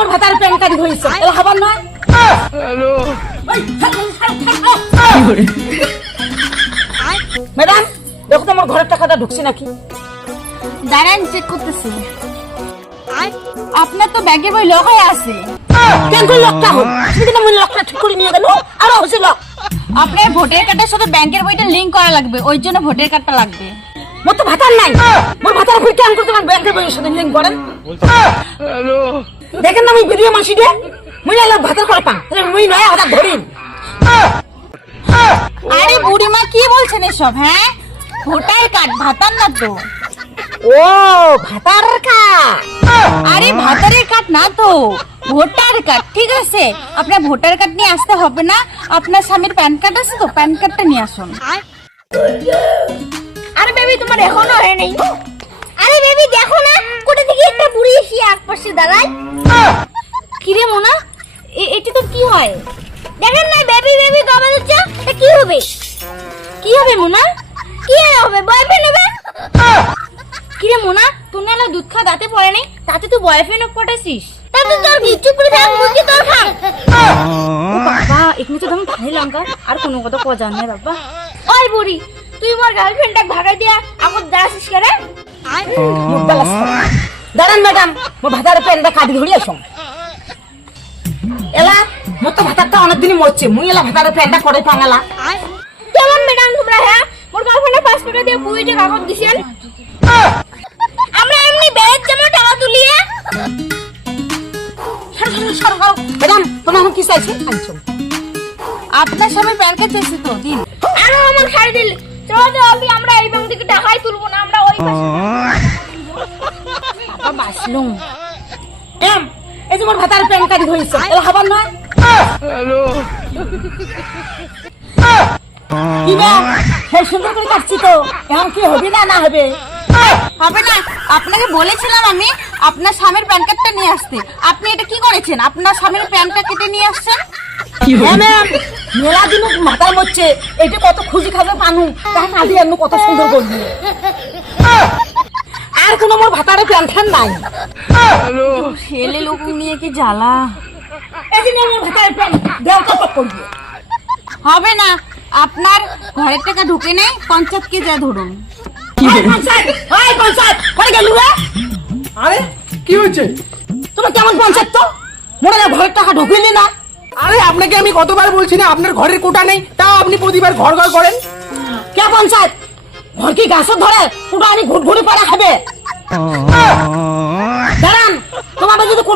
মোর ভাতার প্যান কাটি হইছে এলা হবার নয়। হ্যালো ম্যাডাম দেখো তো আমার ঘরের টাকাটা ঢুকছে নাকি। দাঁড়ান চেক করতেছি। আপনার তো ব্যাগে বই লক হয়ে আছে। কেন করে লকটা হোক সেদিন আমি লকটা ঠিক করে নিয়ে গেল আর হইছিল। আপনার ভোটার কার্ডের সাথে ব্যাংকের বইটা লিংক করা লাগবে, ওই জন্য ভোটার কার্ডটা লাগবে। মোর তো ভাতার নাই, মোর ভাতার বই কেন করতে পারেন ব্যাংকের বইয়ের সাথে লিংক করেন। দেখেন না আমি ভিডিও মাসি দিয়ে মুই না ভাতার করে পান তাহলে মুই নয় হাত ধরিন। আরে বুড়িমা কি বলছেন এসব? হ্যাঁ ভোটার কার্ড, ভাতার না তো। ও ভাতার কার্ড। আরে ভাতারের কার্ড না তো, ভোটার কার্ড। ঠিক আছে আপনার ভোটার কার্ড নিয়ে আসতে হবে না, আপনার স্বামীর প্যান কার্ড আছে তো, প্যান কার্ডটা নিয়ে আসুন। আরে বেবি তোমার এখনো হয় নাই। আরে বেবি দেখো না কোথা থেকে একটা বুড়ি এসে একপাশে দাঁড়ায়। কিরে মোনা এটি তো কি হয়? দেখেন না বেবি বেবি কবে দিচ্ছে তা কি হবে? কি হবে মোনা? কি আর হবে বয়ফ্রেন্ড হবে। কিরে মোনা তুই না দুধ খা দাঁতে পড়ে নাই, তাতে তুই বয়ফ্রেন্ড পটাছিস। তাতে তোর কি চুপ করে থাক মুরগি তোর খা। ও বাবা এখানে তো দাম খাই লঙ্কা আর কোনো কথা কো জানে বাবা। ওই বুড়ি তুই মোর গার্লফ্রেন্ডটা ভাগাই দিয়া আমার দাঁড়াছিস করে। দাঁড়ান ম্যাডাম মোর ভাতার প্যানটা কাটি ধরি আসুন। এলা মোর তো ভাতারটা অনেকদিনই মরছে মুই এলা ভাতার প্যানটা করে পাঙ্গালা। কেমন ম্যাডাম তোমরা? হ্যাঁ মোর গার্লফ্রেন্ডের 5 টাকা দিয়ে বুড়িটা কাগজ দিছেন। আমরা এমনি ব্যাগ জমা টাকা তুলিয়ে। ম্যাডাম তোমার এখন কি চাইছে আনছো? আপনার স্বামীর প্যান কার্ড চাইছি তো দিন। আরো আমার ছাড় দিল। চলো তো আমরা এই ব্যাংক থেকে টাকাই তুলবো না, আমরা ওই পাশে। বাবা বাসলুম। এম এই যে মোর ভাতার প্যান কাটি হইছে এলা হবার নয়। কি বে সেই সুন্দর করে কাটছি তো এখন কি হবে না না হবে? হবে না, আপনাকে বলেছিলাম আমি আপনার স্বামীর প্যান কার্ডটা নিয়ে আসতে, আপনি এটা কি করেছেন? আপনার স্বামীর প্যান কার্ড কেটে নিয়ে আসছেন। হ্যাঁ ম্যাম মেলা দিন মাথার মধ্যে এটা কত খুশি খাবে পানু তা কাঁদি এমন কত সুন্দর করবি। আর কোনো মোর ভাতারে প্যান ঠ্যান নাই। ছেলে লোক নিয়ে কি জ্বালা। এই যে মোর ভাতারে প্যান দেও কত করবি। হবে না, আপনার ঘরের টাকা ঢুকে নেই, পঞ্চায়েতকে যা ধরুন। পঞ্চায়েত করে গেলু রে। আরে কি হয়েছে? তোমার কেমন পঞ্চায়েত তো মোরা ঘরের টাকা ঢুকিলি না। আরে আপনাকে আমি কতবার বলছি না আপনার ঘরের কোটা নেই, তাও আপনি প্রতিবার ঘর ঘর করেন। কে পঞ্চায়েত ঘর কি গাছ ধরে পুরো আমি ঘুট ঘুরে পাড়া খাবে। দাঁড়ান তোমাদের যদি